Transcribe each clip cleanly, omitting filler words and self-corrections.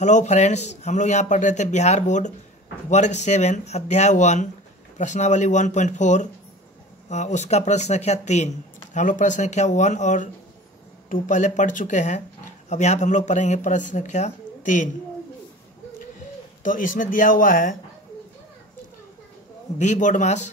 Hello friends, हम लोग यहाँ पढ़ रहे थे बिहार बोर्ड वर्ग 7 अध्याय 1 प्रश्नावली 1.4 उसका प्रश्न संख्या 3। हम लोग प्रश्न संख्या 1 और 2 पहले पढ़ चुके हैं। अब यहाँ पे हम लोग पढ़ेंगे प्रश्न संख्या 3। तो इसमें दिया हुआ है भी बोर्ड मास।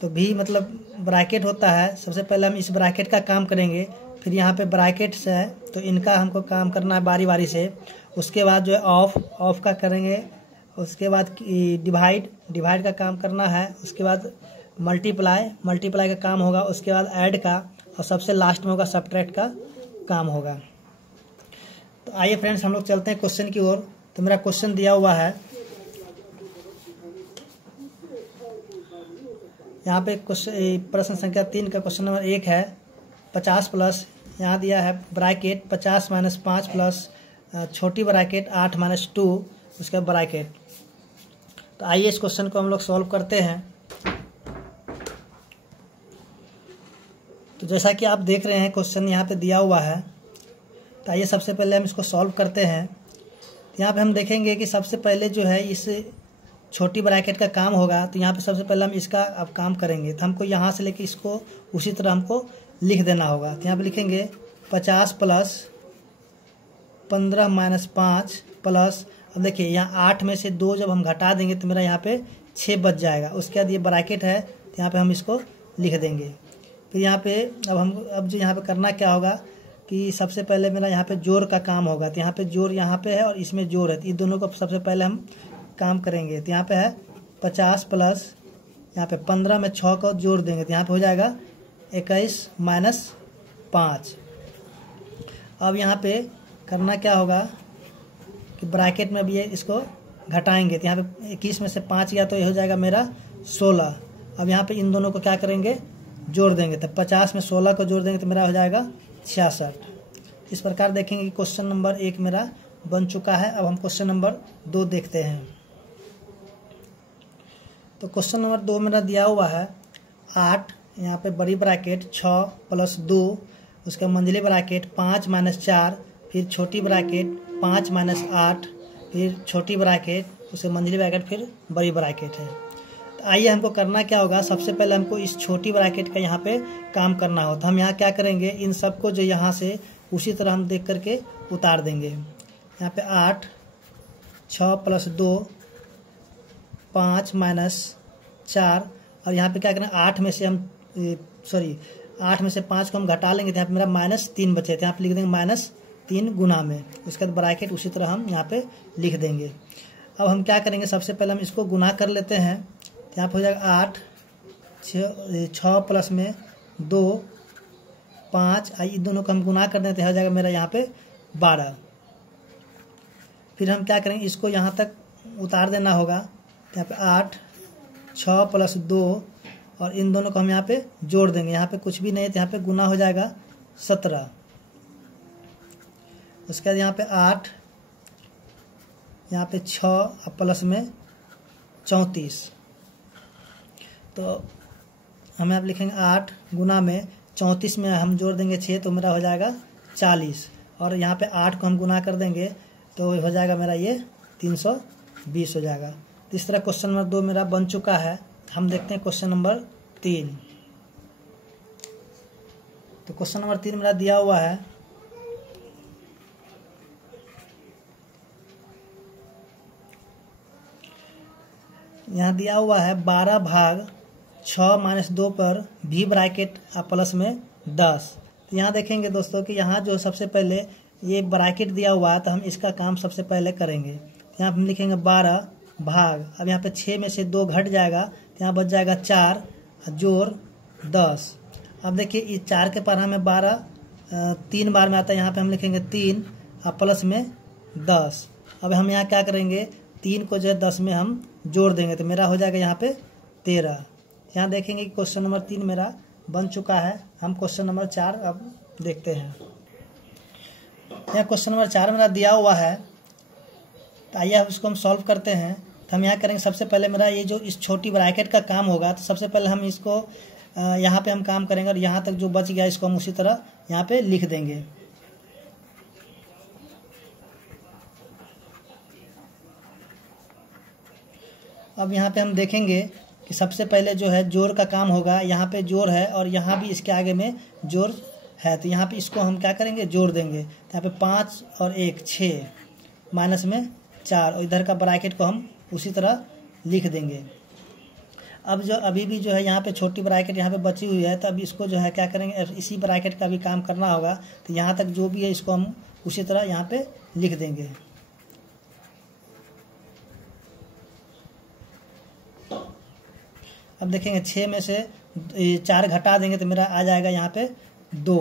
तो भी मतलब ब्रैकेट होता है। सबसे पहले हम इस ब्रैकेट का काम करेंगे, फिर यहाँ पे ब्रैकेट्स है तो इनका हमको काम करना है बारी बारी से। उसके बाद जो है ऑफ का करेंगे। उसके बाद डिवाइड का काम करना है। उसके बाद मल्टीप्लाई का काम होगा। उसके बाद ऐड का, और सबसे लास्ट में होगा सब्ट्रैक्ट का काम होगा। तो आइए फ्रेंड्स, हम लोग चलते हैं क्वेश्चन की ओर। तो मेरा क्वेश्चन दिया हुआ है यहाँ पे। प्रश्न संख्या 3 का क्वेश्चन नंबर 1 है 50 प्लस, यहाँ दिया है ब्रैकेट 50 - 5 प्लस छोटी ब्रैकेट 8 - 2 उसका ब्रैकेट। तो आइए इस क्वेश्चन को हम लोग सॉल्व करते हैं। तो जैसा कि आप देख रहे हैं क्वेश्चन यहाँ पे दिया हुआ है। तो आइए सबसे पहले हम इसको सॉल्व करते हैं। यहाँ पे हम देखेंगे कि सबसे पहले जो है इस छोटी ब्रैकेट का काम होगा। तो यहाँ पे सबसे पहले हम इसका अब काम करेंगे। तो हमको यहाँ से लेके इसको उसी तरह हमको लिख देना होगा। तो यहाँ पे लिखेंगे 50 प्लस 15 - 5 प्लस, अब देखिए यहाँ 8 में से 2 जब हम घटा देंगे तो मेरा यहाँ पे 6 बच जाएगा। उसके बाद ये ब्रैकेट है तो यहाँ पे हम इसको लिख देंगे। फिर यहाँ पे अब जो यहाँ पे करना क्या होगा कि सबसे पहले मेरा यहाँ पे जोड़ का काम होगा। तो यहाँ पे जोड़ यहाँ पे है और इसमें जोड़ है, तो इन दोनों को सबसे पहले हम काम करेंगे। तो यहाँ पे है 50 प्लस यहाँ पे 15 में 6 को जोड़ देंगे तो यहाँ पे हो जाएगा 21 - 5। अब यहाँ पे करना क्या होगा कि ब्रैकेट में भी इसको घटाएंगे। तो यहाँ पे 21 में से 5 गया तो ये हो जाएगा मेरा 16। अब यहाँ पे इन दोनों को क्या करेंगे, जोड़ देंगे। तो 50 में 16 को जोड़ देंगे तो मेरा हो जाएगा 66। इस प्रकार देखेंगे कि क्वेश्चन नंबर 1 मेरा बन चुका है। अब हम क्वेश्चन नंबर 2 देखते हैं। तो क्वेश्चन नंबर 2 मेरा दिया हुआ है 8, यहाँ पे बड़ी ब्रैकेट 6 प्लस 2 उसका मंझली ब्रैकेट 5 - 4, फिर छोटी ब्रैकेट 5 - 8, फिर छोटी ब्रैकेट उसके मंझली ब्रैकेट फिर बड़ी ब्रैकेट है। तो आइए हमको करना क्या होगा, सबसे पहले हमको इस छोटी ब्रैकेट का यहाँ पे काम करना हो। तो हम यहाँ क्या करेंगे, इन सबको जो यहाँ से उसी तरह हम देख करके उतार देंगे। यहाँ पे 8 6 प्लस 2 5 - 4, और यहाँ पे क्या करें 8 में से 5 को हम घटा लेंगे तो यहाँ पे मेरा -3 बचे। तो यहाँ पे लिख देंगे -3 गुना में। उसके बाद ब्रैकेट उसी तरह हम यहाँ पे लिख देंगे। अब हम क्या करेंगे, सबसे पहले हम इसको गुना कर लेते हैं। तो यहाँ पे हो जाएगा 8 6 प्लस में 2 5, इन दोनों को हम गुना कर देते हैं, हो जाएगा मेरा यहाँ पे 12। फिर हम क्या करेंगे, इसको यहाँ तक उतार देना होगा। तो यहाँ पे 8 6 प्लस 2 और इन दोनों को हम यहाँ पे जोड़ देंगे। यहाँ पे कुछ भी नहीं है तो यहाँ पे गुना हो जाएगा 17। उसके बाद यहाँ पे 8 यहाँ पे 6 प्लस में 34। तो हम यहाँ पे लिखेंगे 8 गुना में 34 में हम जोड़ देंगे 6 तो मेरा हो जाएगा 40। और यहाँ पे 8 को हम गुना कर देंगे तो हो जाएगा मेरा ये 320 हो जाएगा। तो इस तरह क्वेश्चन नंबर 2 मेरा बन चुका है। हम देखते हैं क्वेश्चन नंबर 3। तो क्वेश्चन नंबर 3 मेरा दिया हुआ है यहाँ दिया हुआ है 12 भाग 6 - 2 पर भी ब्रैकेट प्लस में 10। तो यहाँ देखेंगे दोस्तों कि यहाँ जो सबसे पहले ये ब्रैकेट दिया हुआ है तो हम इसका काम सबसे पहले करेंगे। यहाँ हम लिखेंगे 12 भाग, अब यहाँ पे 6 में से 2 घट जाएगा तो यहाँ बच जाएगा 4 जोड़ 10। अब देखिए इस 4 के पर हमें 12 3 बार में आता है, यहाँ पे हम लिखेंगे 3 प्लस में 10। अब हम यहाँ क्या करेंगे, 3 को जो है 10 में हम जोड़ देंगे तो मेरा हो जाएगा यहाँ पे 13। यहाँ देखेंगे कि क्वेश्चन नंबर 3 मेरा बन चुका है। हम क्वेश्चन नंबर 4 अब देखते हैं। यहाँ क्वेश्चन नंबर 4 मेरा दिया हुआ है। तो आइए अब इसको हम सॉल्व करते हैं। तो हम यहाँ करेंगे, सबसे पहले मेरा ये जो इस छोटी ब्रैकेट का काम होगा तो सबसे पहले हम इसको यहाँ पे हम काम करेंगे और यहाँ तक जो बच गया इसको हम उसी तरह यहाँ पे लिख देंगे। अब यहाँ पे हम देखेंगे कि सबसे पहले जो है जोड़ का काम होगा। यहाँ पे जोड़ है और यहाँ भी इसके आगे में जोड़ है, तो यहाँ पे इसको हम क्या करेंगे, जोड़ देंगे। तो यहाँ पे 5 और 1 6 माइनस में 4 और इधर का ब्रैकेट को हम उसी तरह लिख देंगे। अब जो अभी भी जो है यहाँ पे छोटी ब्रैकेट यहाँ पे बची हुई है, तो अब इसको जो है क्या करेंगे, इसी ब्रैकेट का भी काम करना होगा। तो यहाँ तक जो भी है इसको हम उसी तरह यहाँ पे लिख देंगे। अब देखेंगे 6 में से 4 घटा देंगे तो मेरा आ जाएगा यहाँ पे 2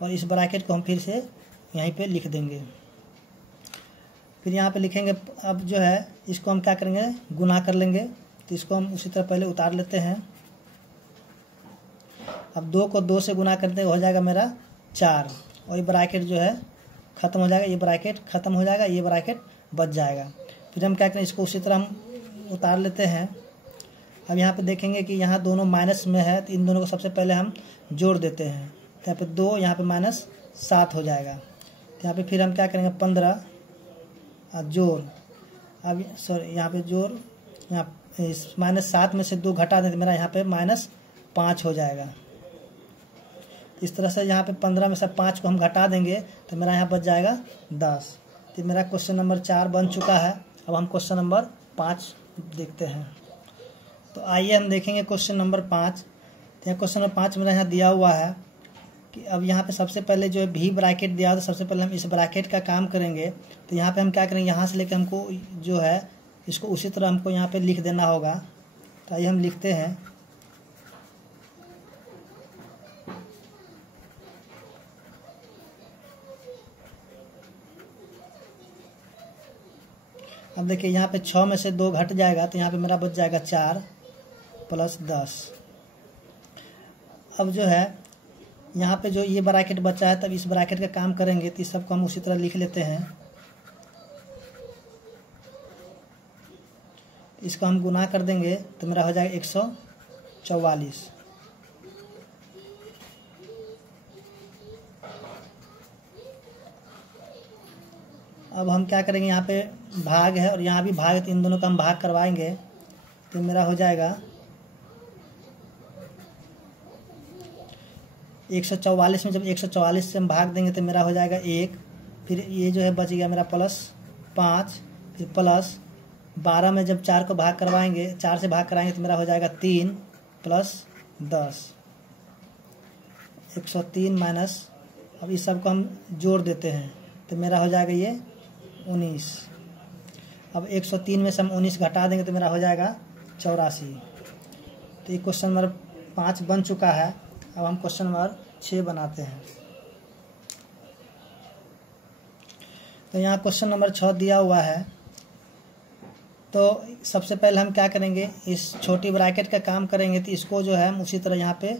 और इस ब्रैकेट को हम फिर से यहीं पे लिख देंगे। फिर यहाँ पे लिखेंगे, अब जो है इसको हम क्या करेंगे, गुना कर लेंगे। तो इसको हम उसी तरह पहले उतार लेते हैं। अब 2 को 2 से गुना करते हो जाएगा मेरा 4 और ये ब्रैकेट जो है ख़त्म हो जाएगा, ये ब्रैकेट ख़त्म हो जाएगा, ये ब्रैकेट बच जाएगा। फिर हम क्या करें, इसको उसी तरह हम उतार लेते हैं। अब यहाँ पे देखेंगे कि यहाँ दोनों माइनस में है, तो इन दोनों को सबसे पहले हम जोड़ देते हैं। तो यहाँ पे 2, यहाँ पे माइनस 7 हो जाएगा। तो यहाँ पे फिर हम क्या करेंगे, 15 जोड़, अब सॉरी यहाँ पे जोड़, यहाँ इस -7 में से 2 घटा दें तो मेरा यहाँ पे -5 हो जाएगा। इस तरह से यहाँ पे 15 में से 5 को हम घटा देंगे तो मेरा यहाँ बच जाएगा 10। तो मेरा क्वेश्चन नंबर 4 बन चुका है। अब हम क्वेश्चन नंबर 5 देखते हैं। तो आइए हम देखेंगे क्वेश्चन नंबर 5। तो यहाँ क्वेश्चन नंबर 5 मेरा यहाँ दिया हुआ है कि अब यहाँ पे सबसे पहले जो है भी ब्रैकेट दिया हो, तो सबसे पहले हम इस ब्रैकेट का काम करेंगे। तो यहाँ पे हम क्या करेंगे, यहाँ से लेकर हमको जो है इसको उसी तरह हमको यहाँ पे लिख देना होगा। तो आइए हम लिखते हैं। अब देखिए यहाँ पे 6 में से 2 घट जाएगा तो यहाँ पे मेरा बच जाएगा 4 + 10। अब जो है यहाँ पे जो ये ब्रैकेट बचा है, तब इस ब्रैकेट का काम करेंगे। तो इस सबको हम उसी तरह लिख लेते हैं। इसको हम गुना कर देंगे तो मेरा हो जाएगा 144। अब हम क्या करेंगे, यहाँ पे भाग है और यहाँ भी भाग है, तो इन दोनों का हम भाग करवाएंगे। तो मेरा हो जाएगा 144 में जब 144 से हम भाग देंगे तो मेरा हो जाएगा 1। फिर ये जो है बच गया मेरा +5, फिर प्लस 12 में जब 4 को भाग करवाएंगे, 4 से भाग कराएंगे तो मेरा हो जाएगा 3 + 10, 103 माइनस, अब इस सब को हम जोड़ देते हैं तो मेरा हो जाएगा ये 19। अब 103 में से हम 19 घटा देंगे तो मेरा हो जाएगा 84। तो ये क्वेश्चन नंबर 5 बन चुका है। अब हम क्वेश्चन नंबर 6 बनाते हैं। तो यहाँ क्वेश्चन नंबर 6 दिया हुआ है। तो सबसे पहले हम क्या करेंगे, इस छोटी ब्रैकेट का काम करेंगे। तो इसको जो है हम उसी तरह यहाँ पे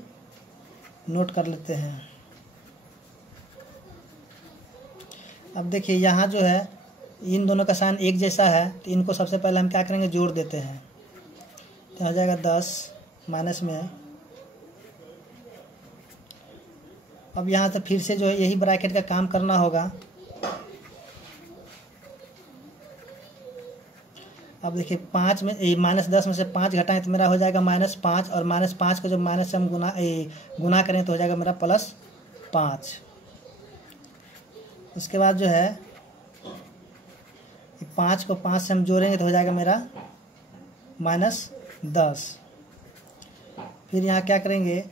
नोट कर लेते हैं। अब देखिए यहाँ जो है इन दोनों का साइन एक जैसा है, तो इनको सबसे पहले हम क्या करेंगे, जोड़ देते हैं। तो हो जाएगा 10 माइनस में। अब यहाँ तो फिर से जो है यही ब्रैकेट का काम करना होगा। अब देखिए 5 में -10 में से 5 घटाएं तो मेरा हो जाएगा -5 और -5 को जब माइनस से हम गुना करें तो हो जाएगा मेरा +5। उसके बाद जो है 5 को 5 से हम जोड़ेंगे तो हो जाएगा मेरा -10। फिर यहाँ क्या करेंगे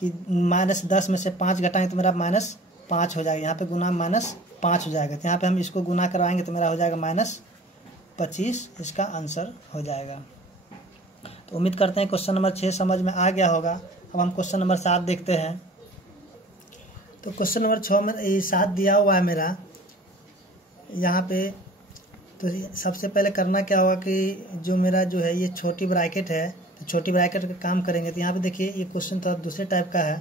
कि -10 में से 5 घटाएंगे तो मेरा -5 हो जाएगा। यहाँ पे गुना -5 हो जाएगा। तो यहाँ पे हम इसको गुना करवाएंगे तो मेरा हो जाएगा -25। इसका आंसर हो जाएगा। तो उम्मीद करते हैं क्वेश्चन नंबर 6 समझ में आ गया होगा। अब हम क्वेश्चन नंबर 7 देखते हैं। तो क्वेश्चन नंबर 6 में 7 दिया हुआ है मेरा यहाँ पे। तो सबसे पहले करना क्या होगा कि जो मेरा जो है ये छोटी ब्रैकेट है, तो छोटी ब्रैकेट का काम करेंगे। तो यहाँ पे देखिए ये क्वेश्चन थोड़ा दूसरे टाइप का है।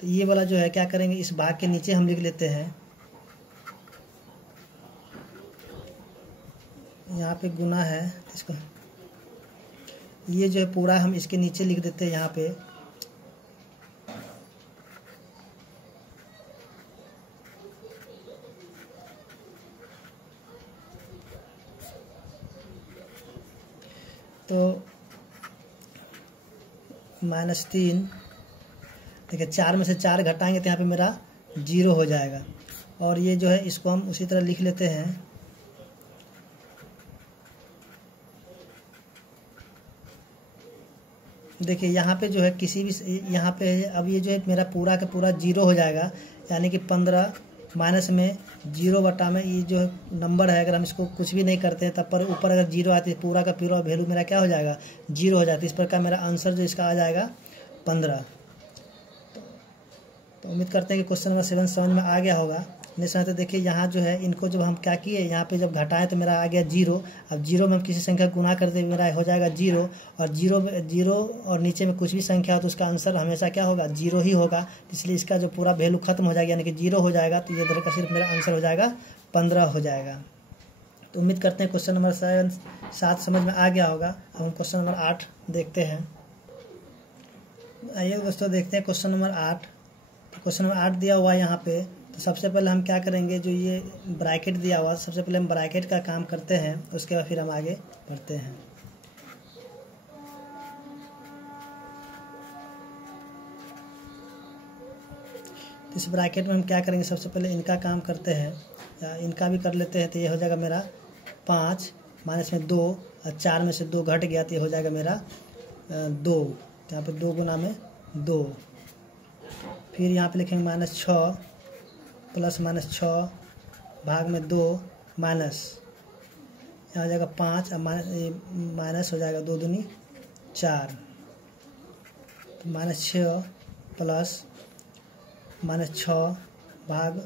तो ये वाला जो है क्या करेंगे, इस भाग के नीचे हम लिख लेते हैं। यहाँ पे गुना है, इसको ये जो है पूरा हम इसके नीचे लिख देते हैं यहाँ पे। तो -3। देखिए 4 में से 4 घटाएंगे तो यहाँ पे मेरा 0 हो जाएगा। और ये जो है इसको हम उसी तरह लिख लेते हैं। देखिए यहाँ पे जो है किसी भी यहाँ पे अब ये जो है मेरा पूरा का पूरा 0 हो जाएगा, यानी कि 15 माइनस में 0 बटा में ये जो नंबर है, अगर हम इसको कुछ भी नहीं करते हैं तब पर ऊपर अगर 0 आती है पूरा का पूरा वैल्यू मेरा क्या हो जाएगा 0 हो जाता है। इस प्रकार मेरा आंसर जो इसका आ जाएगा 15। तो उम्मीद करते हैं कि क्वेश्चन नंबर 7 समझ में आ गया होगा। नेक्स्ट तो देखिए यहाँ जो है इनको जब हम क्या किए, यहाँ पे जब घटाएं तो मेरा आ गया 0। अब 0 में हम किसी संख्या गुना करते हुए मेरा हो जाएगा 0, और 0 और नीचे में कुछ भी संख्या हो तो उसका आंसर हमेशा क्या होगा 0 ही होगा। इसलिए इसका जो पूरा वैल्यू खत्म हो जाएगा, यानी कि 0 हो जाएगा। तो ये इधर का सिर्फ मेरा आंसर हो जाएगा 15 हो जाएगा। तो उम्मीद करते हैं क्वेश्चन नंबर 7 समझ में आ गया होगा। अब हम क्वेश्चन नंबर 8 देखते हैं। आइए दोस्तों देखते हैं क्वेश्चन नंबर 8। क्वेश्चन नंबर 8 दिया हुआ है यहाँ पे। तो सबसे पहले हम क्या करेंगे, जो ये ब्रैकेट दिया हुआ सबसे पहले हम ब्रैकेट का काम करते हैं, उसके बाद फिर हम आगे बढ़ते हैं। इस ब्रैकेट में हम क्या करेंगे, सबसे पहले इनका काम करते हैं या इनका भी कर लेते हैं। तो ये हो जाएगा मेरा 5 माइनस में 2 और 4 में से 2 घट गया तो ये हो जाएगा मेरा 2। तो यहाँ पे 2 गुना में 2। फिर यहाँ पे लिखेंगे -6 प्लस -6 भाग में 2 माइनस, यहाँ हो जाएगा 5 और माइनस हो जाएगा 2 दूनी 4। तो -6 प्लस -6 भाग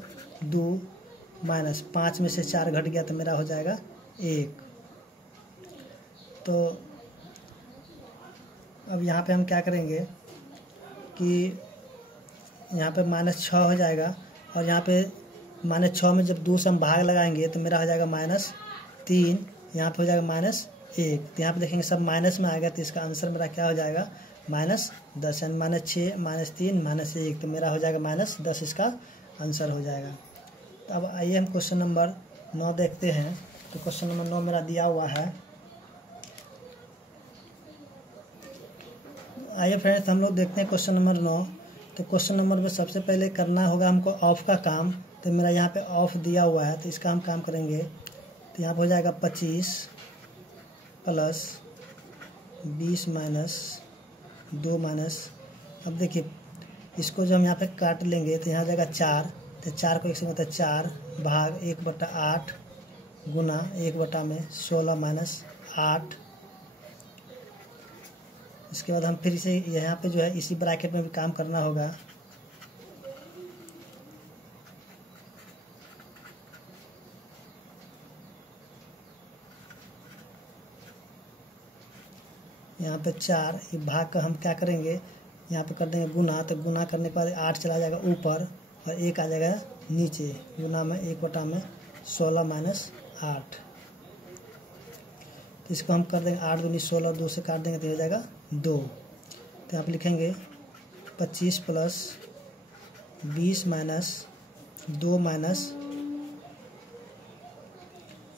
2 माइनस 5 में से 4 घट गया तो मेरा हो जाएगा 1। तो अब यहाँ पे हम क्या करेंगे कि यहाँ पे -6 हो जाएगा, और यहाँ पे -6 में जब 2 से हम भाग लगाएंगे तो मेरा हो जाएगा -3, यहाँ पे हो जाएगा -1। तो यहाँ पे देखेंगे सब माइनस में आएगा, तो इसका आंसर मेरा क्या हो जाएगा -10, यानी -6 -3 -1। तो मेरा हो जाएगा -10, इसका आंसर हो जाएगा। तो अब आइए हम क्वेश्चन नंबर 9 देखते हैं। तो क्वेश्चन नंबर 9 मेरा दिया हुआ है। आइए फ्रेंड्स हम लोग देखते हैं क्वेश्चन नंबर 9। तो क्वेश्चन नंबर में सबसे पहले करना होगा हमको ऑफ का काम। तो मेरा यहाँ पे ऑफ दिया हुआ है, तो इसका हम काम करेंगे। तो यहाँ पे हो जाएगा 25 प्लस 20 माइनस 2 माइनस, अब देखिए इसको जो हम यहाँ पे काट लेंगे तो यहाँ हो जाएगा 4। तो 4 को 1 से मतलब 4 भाग 1/8 गुना 1 में 16 माइनस 8। इसके बाद हम फिर इसे यहाँ पे जो है इसी ब्रैकेट में भी काम करना होगा। यहाँ पे 4 ये भाग का हम क्या करेंगे, यहाँ पे कर देंगे गुना। तो गुना करने के बाद 8 चला जाएगा ऊपर और 1 आ जाएगा नीचे, गुना में 1 में 16 माइनस 8। तो इसको हम कर देंगे 8 दूनी 16 और 2 से काट देंगे तो हो जाएगा 2। तो यहाँ पे लिखेंगे 25 प्लस 20 माइनस 2 माइनस,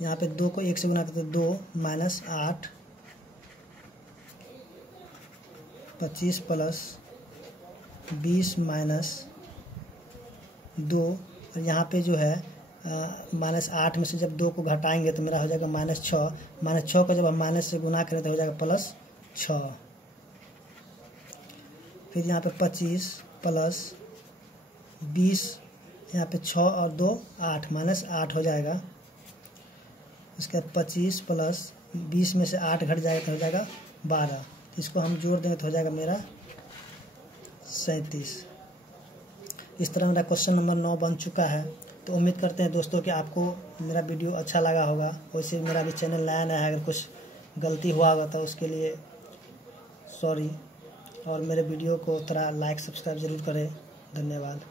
यहाँ पे 2 को 1 से गुना करते 2 माइनस 8, 25 प्लस 20 माइनस 2, और यहाँ पे जो है -8 में से जब 2 को घटाएंगे तो मेरा हो जाएगा -6। -6 को जब हम माइनस से गुना करें तो हो जाएगा +6। फिर यहाँ पे 25 प्लस 20, यहाँ पे 6 और 2 8 -8 हो जाएगा। उसके बाद 25 प्लस 20 में से 8 घट जाएगा तो हो जाएगा 12। इसको हम जोड़ देंगे तो हो जाएगा मेरा 37। इस तरह मेरा क्वेश्चन नंबर 9 बन चुका है। तो उम्मीद करते हैं दोस्तों कि आपको मेरा वीडियो अच्छा लगा होगा। वैसे मेरा भी चैनल नया है, अगर कुछ गलती हुआ होगा तो उसके लिए सॉरी, और मेरे वीडियो को थोड़ा लाइक सब्सक्राइब ज़रूर करें। धन्यवाद।